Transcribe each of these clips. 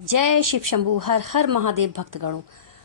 जय शिव शंभू। हर हर महादेव भक्तगणों।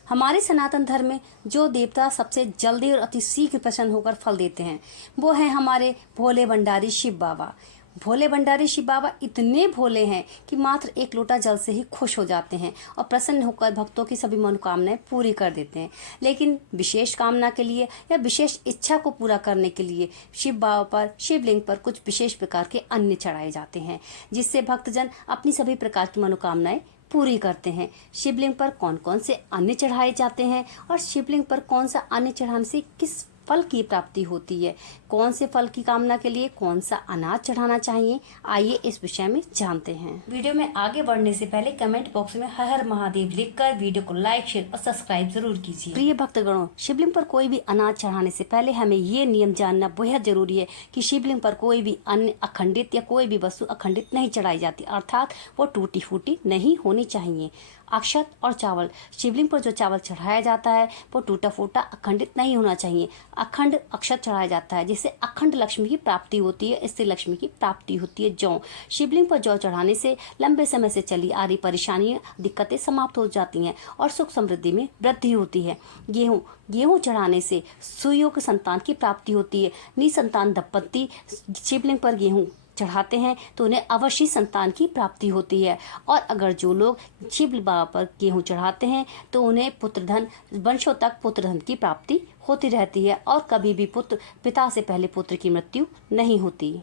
हमारे सनातन धर्म में जो देवता सबसे जल्दी और अति शीघ्र प्रसन्न होकर फल देते हैं वो हैं हमारे भोले भंडारी शिव बाबा। भोले भंडारी शिव बाबा इतने भोले हैं कि मात्र एक लोटा जल से ही खुश हो जाते हैं और प्रसन्न होकर भक्तों की सभी मनोकामनाएं पूरी कर देते हैं। लेकिन विशेष कामना के लिए या विशेष इच्छा को पूरा करने के लिए शिव बाबा पर, शिवलिंग पर कुछ विशेष प्रकार के अन्न चढ़ाए जाते हैं, जिससे भक्तजन अपनी सभी प्रकार की मनोकामनाएं पूरी करते हैं। शिवलिंग पर कौन कौन से अन्न चढ़ाए जाते हैं और शिवलिंग पर कौन सा अन्न चढ़ाने से किस फल की प्राप्ति होती है, कौन से फल की कामना के लिए कौन सा अनाज चढ़ाना चाहिए, आइए इस विषय में जानते हैं। वीडियो में आगे बढ़ने से पहले कमेंट बॉक्स में हर हर महादेव लिखकर वीडियो को लाइक, शेयर और सब्सक्राइब जरूर कीजिए। प्रिय भक्तगणों, शिवलिंग पर कोई भी अनाज चढ़ाने से पहले हमें ये नियम जानना बेहद जरूरी है कि शिवलिंग पर कोई भी अन्न अखंडित या कोई भी वस्तु अखंडित नहीं चढ़ाई जाती, अर्थात वो टूटी फूटी नहीं होनी चाहिए। अक्षत और चावल, शिवलिंग पर जो चावल चढ़ाया जाता है वो टूटा फूटा अखंडित नहीं होना चाहिए। अखंड अक्षत चढ़ाया जाता है जिससे अखंड लक्ष्मी की प्राप्ति होती है, इससे लक्ष्मी की प्राप्ति होती है। जौ, शिवलिंग पर जौ चढ़ाने से लंबे समय से चली आ रही परेशानियां, दिक्कतें समाप्त हो जाती हैं और सुख समृद्धि में वृद्धि होती है। गेहूं चढ़ाने से सुयोग्य संतान की प्राप्ति होती है। निसंतान दंपत्ति शिवलिंग पर गेहूं चढ़ाते हैं तो उन्हें अवश्य संतान की प्राप्ति होती है। और अगर जो लोग शिव बाबा पर गेहूं चढ़ाते हैं तो उन्हें पुत्रधन, वंशों तक पुत्रधन की प्राप्ति होती रहती है और कभी भी पिता से पहले पुत्र की मृत्यु नहीं होती।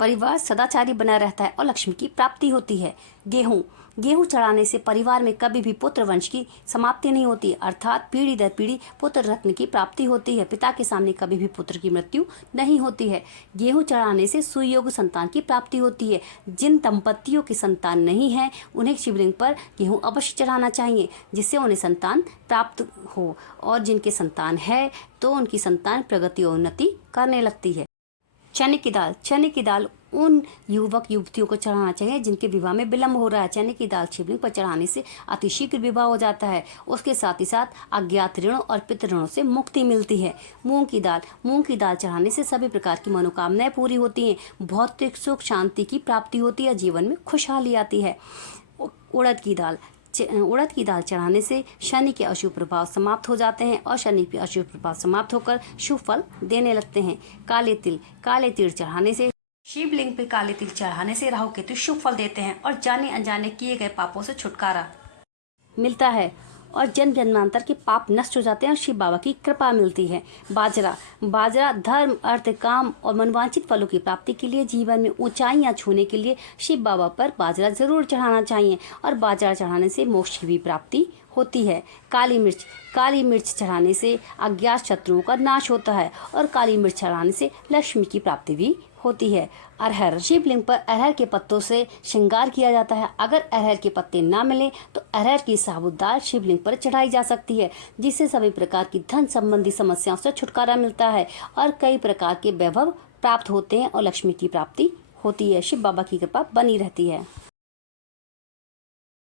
परिवार सदाचारी बना रहता है और लक्ष्मी की प्राप्ति होती है। गेहूं चढ़ाने से परिवार में कभी भी पुत्र वंश की समाप्ति नहीं होती, अर्थात पीढ़ी दर पीढ़ी पुत्र रत्न की प्राप्ति होती है। पिता के सामने कभी भी पुत्र की मृत्यु नहीं होती है। गेहूं चढ़ाने से सुयोग्य संतान की प्राप्ति होती है। जिन दंपतियों की संतान नहीं है उन्हें शिवलिंग पर गेहूं अवश्य चढ़ाना चाहिए, जिससे उन्हें संतान प्राप्त हो, और जिनके संतान है तो उनकी संतान प्रगति और उन्नति करने लगती है। चने की दाल उन युवक युवतियों को चढ़ाना चाहिए जिनके विवाह में विलंब हो रहा है। चने की दाल शिवलिंग पर चढ़ाने से अतिशीघ्र विवाह हो जाता है। उसके साथ ही साथ अज्ञात ऋणों और पितृ ऋणों से मुक्ति मिलती है। मूंग की दाल चढ़ाने से सभी प्रकार की मनोकामनाएं पूरी होती हैं, भौतिक सुख शांति की प्राप्ति होती है, जीवन में खुशहाली आती है। उड़द की दाल चढ़ाने से शनि के अशुभ प्रभाव समाप्त हो जाते हैं और शनि के अशुभ प्रभाव समाप्त होकर शुभ फल देने लगते हैं। काले तिल चढ़ाने से, शिवलिंग पे काले तिल चढ़ाने से राहु केतु शुभ फल देते हैं और जाने अनजाने किए गए पापों से छुटकारा मिलता है और जन्म जन्मांतर के पाप नष्ट हो जाते हैं और शिव बाबा की कृपा मिलती है। बाजरा धर्म, अर्थ, काम और मनवांछित फलों की प्राप्ति के लिए, जीवन में ऊंचाइयां छूने के लिए शिव बाबा पर बाजरा जरूर चढ़ाना चाहिए और बाजरा चढ़ाने से मोक्ष की भी प्राप्ति होती है। काली मिर्च चढ़ाने से अज्ञात शत्रुओं का नाश होता है और काली मिर्च चढ़ाने से लक्ष्मी की प्राप्ति भी होती है। अरहर, शिवलिंग पर अरहर के पत्तों से श्रृंगार किया जाता है। अगर अरहर के पत्ते ना मिले तो अरहर की साबुत दाल शिवलिंग पर चढ़ाई जा सकती है, जिससे सभी प्रकार की धन संबंधी समस्याओं से छुटकारा मिलता है और कई प्रकार के वैभव प्राप्त होते हैं और लक्ष्मी की प्राप्ति होती है। शिव बाबा की कृपा बनी रहती है।